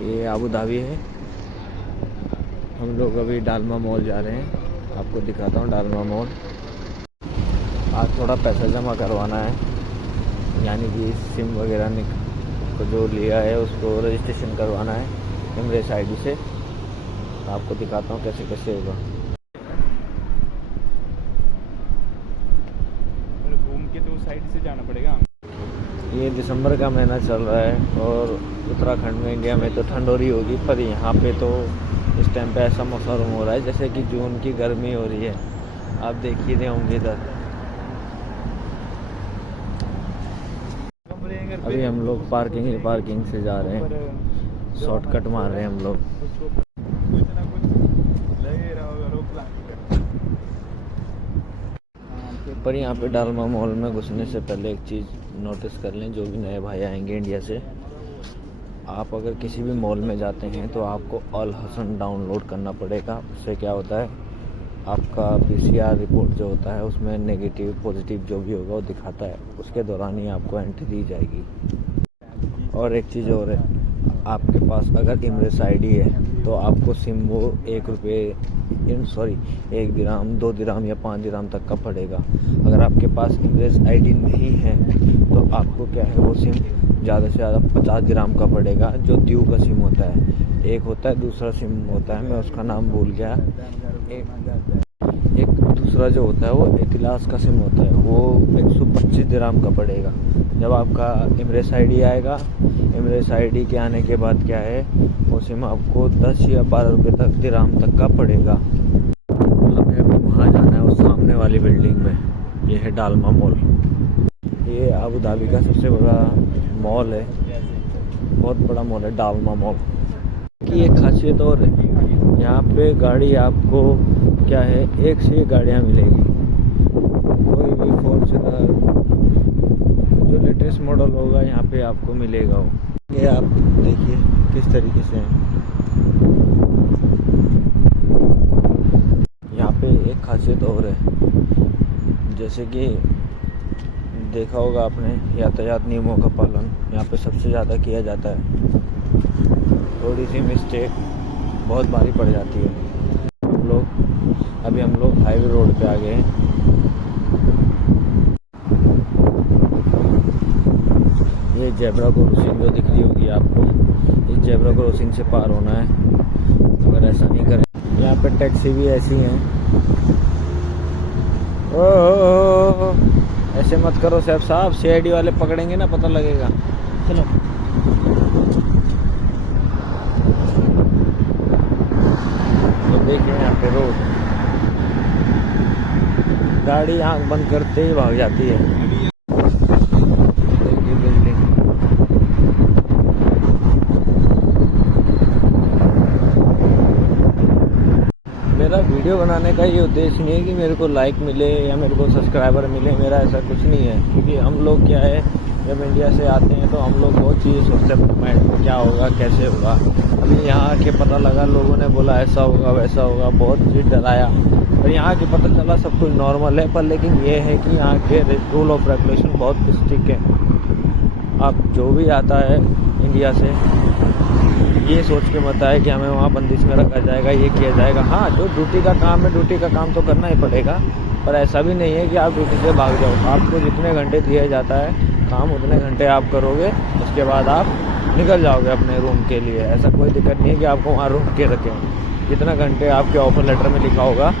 ये Abu Dhabi है। हम लोग अभी डालमा मॉल जा रहे हैं, आपको दिखाता हूँ डालमा मॉल। आज थोड़ा पैसा जमा करवाना है, यानी कि सिम वगैरह को जो लिया है उसको रजिस्ट्रेशन करवाना है इमरेस आईडी से। आपको दिखाता हूँ कैसे कैसे होगा। घूम के तो उस साइड से जाना पड़ेगा। ये दिसंबर का महीना चल रहा है और उत्तराखंड में, इंडिया में तो ठंड हो रही होगी, पर यहाँ पे तो इस टाइम पे ऐसा मौसम हो रहा है जैसे कि जून की गर्मी हो रही है। आप देख ही रहे होंगे इधर। अभी हम लोग पार्किंग से जा रहे हैं, शॉर्टकट मार रहे हैं हम लोग। पर यहाँ पे डालमा मॉल में घुसने से पहले एक चीज़ नोटिस कर लें, जो भी नए भाई आएंगे इंडिया से, आप अगर किसी भी मॉल में जाते हैं तो आपको अल हसन डाउनलोड करना पड़ेगा। उससे क्या होता है, आपका PCR रिपोर्ट जो होता है उसमें नेगेटिव पॉजिटिव जो भी होगा वो दिखाता है, उसके दौरान ही आपको एंट्री दी जाएगी। और एक चीज़ और है, आपके पास अगर इमरेस आईडी है तो आपको सिम वो 1 दिराम 2 दिराम या 5 दिराम तक का पड़ेगा। अगर आपके पास इमरेस आईडी नहीं है तो आपको क्या है, वो सिम ज़्यादा से ज़्यादा 50 दिराम का पड़ेगा, जो ड्यू का सिम होता है। एक होता है, दूसरा सिम होता है, मैं उसका नाम भूल गया। एक दूसरा जो होता है वो एतिलास का सिम होता है, वो 125 दिराम का पड़ेगा। जब आपका इमरेस आईडी आएगा, इमरेस आईडी के आने के बाद क्या है, वो सिम आपको 10 या 12 रुपये तक दिराम तक का पड़ेगा। हमें अभी वहाँ जाना है, उस सामने वाली बिल्डिंग में। ये है डालमा मॉल। ये अबू धाबी का सबसे बड़ा मॉल है, बहुत बड़ा मॉल है डालमा मॉल की। एक खासियत और है, यहाँ पे गाड़ी आपको क्या है, एक से एक गाड़ियाँ मिलेगी। कोई भी फॉर्च्यूनर जो लेटेस्ट मॉडल होगा यहाँ पे आपको मिलेगा। वो ये आप देखिए किस तरीके से है। यहाँ पे एक खासियत और है, जैसे कि देखा होगा आपने, यातायात नियमों का पालन यहाँ पे सबसे ज़्यादा किया जाता है। थोड़ी सी मिस्टेक बहुत भारी पड़ जाती है। हम लोग हाईवे रोड पे आ गए हैं। ये जेब्रा क्रॉसिंग जो दिख रही होगी आपको, इस जेब्रा क्रॉसिंग से पार होना है। अगर ऐसा नहीं करें, यहाँ पे टैक्सी भी ऐसी हैं। ओह, ऐसे मत करो साहब, CID वाले पकड़ेंगे ना, पता लगेगा। चलो तो देखिए यहाँ पे रोड, गाड़ी आंख बंद करते ही भाग जाती है। देखिए बिल्डिंग। मेरा वीडियो बनाने का ये उद्देश्य नहीं है कि मेरे को लाइक मिले या मेरे को सब्सक्राइबर मिले, मेरा ऐसा कुछ नहीं है। क्योंकि हम लोग क्या है, जब इंडिया से आते हैं तो हम लोग बहुत चीज़ें सोचते हैं अपने माइंड में, क्या होगा कैसे होगा। अभी यहाँ आके पता लगा, लोगों ने बोला ऐसा होगा वैसा होगा, बहुत चीज़ डराया। और यहाँ के पता चला सब कुछ नॉर्मल है। पर लेकिन ये है कि यहाँ के रूल ऑफ रेगुलेशन बहुत स्ट्रिक्ट है। आप जो भी आता है इंडिया से, ये सोच के मत आए कि हमें वहाँ बंदिश में रखा जाएगा, ये किया जाएगा। हाँ, जो ड्यूटी का काम है, ड्यूटी का काम तो करना ही पड़ेगा। पर ऐसा भी नहीं है कि आप ड्यूटी से भाग जाओ। आपको जितने घंटे दिया जाता है काम, उतने घंटे आप करोगे, उसके बाद आप निकल जाओगे अपने रूम के लिए। ऐसा कोई दिक्कत नहीं है कि आपको वहाँ रोक के रखें। जितना घंटे आपके ऑफर लेटर में लिखा होगा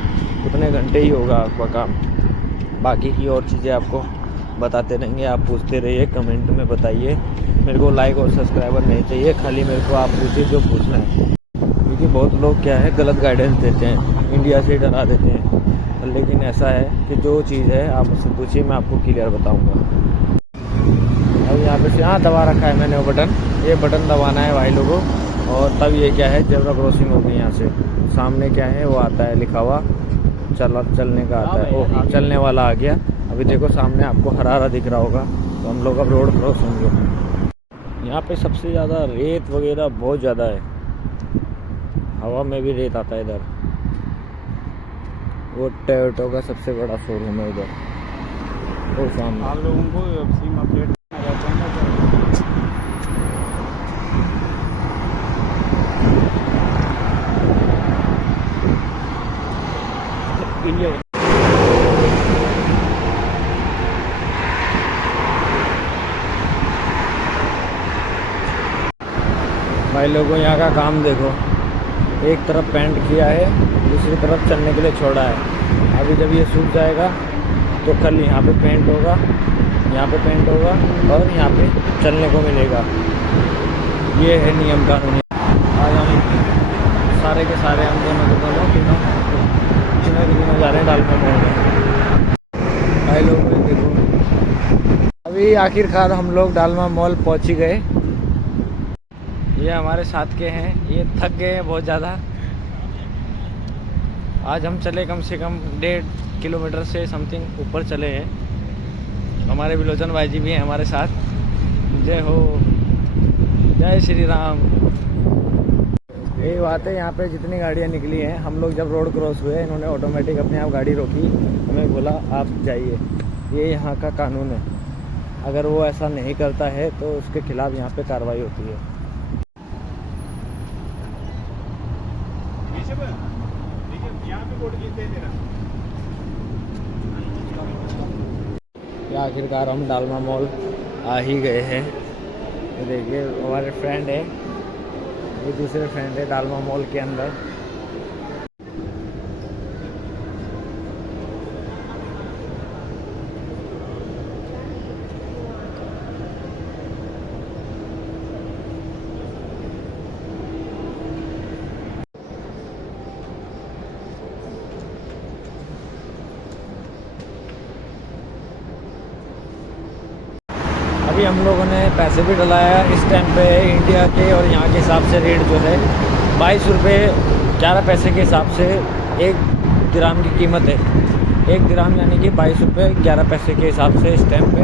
उतने घंटे ही होगा आपका काम। बाकी की और चीज़ें आपको बताते रहेंगे, आप पूछते रहिए, कमेंट में बताइए। मेरे को लाइक और सब्सक्राइबर नहीं चाहिए, खाली मेरे को आप पूछिए जो पूछना है। क्योंकि बहुत लोग क्या है, गलत गाइडेंस देते हैं, इंडिया से डरा देते हैं। लेकिन ऐसा है कि जो चीज़ है आप उससे पूछिए, मैं आपको क्लियर बताऊँगा। अब यहाँ पे यहाँ दबा रखा है मैंने वो बटन, ये बटन दबाना है भाई लोगों। और तब ये क्या है, जेब्रा क्रॉसिंग होगी। यहाँ से सामने क्या है वो आता है लिखा हुआ, चलने का आता है। ओह, चलने वाला आ गया। अभी देखो सामने आपको हरा दिख रहा होगा, तो हम लोग अब रोड क्रॉस होंगे। यहाँ पे सबसे ज़्यादा रेत वगैरह बहुत ज़्यादा है, हवा में भी रेत आता है इधर। वो टोयोटा का सबसे बड़ा शोरूम है उधर, वो सामने। आप लोगों को सिम अपडेट करना रहता है ना। भाई लोगों यहाँ का काम देखो, एक तरफ पेंट किया है, दूसरी तरफ चलने के लिए छोड़ा है। अभी जब ये सूख जाएगा तो कल यहाँ पे पेंट होगा, यहाँ पे पेंट होगा और यहाँ पे चलने को मिलेगा। ये है नियम कानून। आज हम सारे के सारे हम दोनों तीनों जा रहे हैं डालमा मॉल में। भाई लोग देखो, अभी आखिरकार हम लोग डालमा मॉल पहुँच ही गए। ये हमारे साथ के हैं, ये थक गए हैं बहुत ज़्यादा। आज हम चले कम से कम 1.5 किलोमीटर से समथिंग ऊपर चले हैं। हमारे विलोचन भाई जी भी हैं हमारे साथ। जय हो, जय श्री राम। यही बात है, यहाँ पे जितनी गाड़ियाँ निकली हैं, हम लोग जब रोड क्रॉस हुए इन्होंने ऑटोमेटिक अपने आप गाड़ी रोकी, हमें बोला आप जाइए। ये यहाँ का कानून है, अगर वो ऐसा नहीं करता है तो उसके खिलाफ़ यहाँ पे कार्रवाई होती है। आखिरकार हम डालमा मॉल आ ही गए हैं। ये देखिए हमारे फ्रेंड है, ये दूसरे फ्रेंड है डालमा मॉल के अंदर। अभी हम लोगों ने पैसे भी डलाया। इस टाइम पे इंडिया के और यहाँ के हिसाब से रेट जो है 22 रुपये 11 पैसे के हिसाब से 1 ग्राम की कीमत है। 1 ग्राम यानी कि 22 रुपये 11 पैसे के हिसाब से इस टाइम पे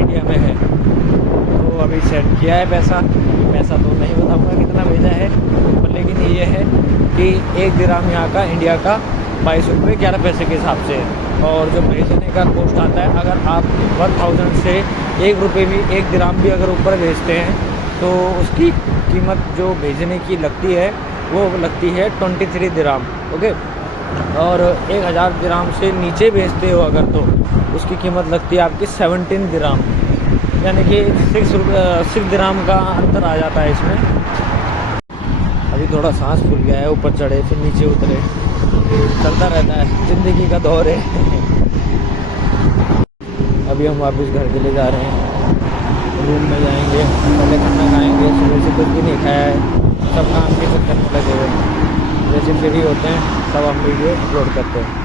इंडिया में है। तो अभी सेट किया है पैसा तो नहीं बताऊँगा कितना भेजा है, पर लेकिन ये है कि 1 ग्राम यहाँ का इंडिया का 22 रुपये 11 पैसे के हिसाब से है। और जो भेजने का कॉस्ट आता है, अगर आप 1000 से 1 रुपये भी 1 ग्राम भी अगर ऊपर भेजते हैं तो उसकी कीमत जो भेजने की लगती है वो लगती है 23 दिराम। ओके, और 1000 दिराम से नीचे भेजते हो अगर तो उसकी कीमत लगती है आपकी 17 दिराम, यानी कि 6 दिराम का अंतर आ जाता है इसमें। अभी थोड़ा सांस फूल गया है, ऊपर चढ़े फिर नीचे उतरे, चलता रहता है, ज़िंदगी का दौर है। अभी हम वापस घर के लिए जा रहे हैं, रूम में जाएंगे, पहले खाना खाएंगे। सुबह से कुछ भी नहीं खाया है, सब काम के चक्कर में लगे हुए हैं। जैसे फ्री होते हैं तब हम वीडियो अपलोड करते हैं।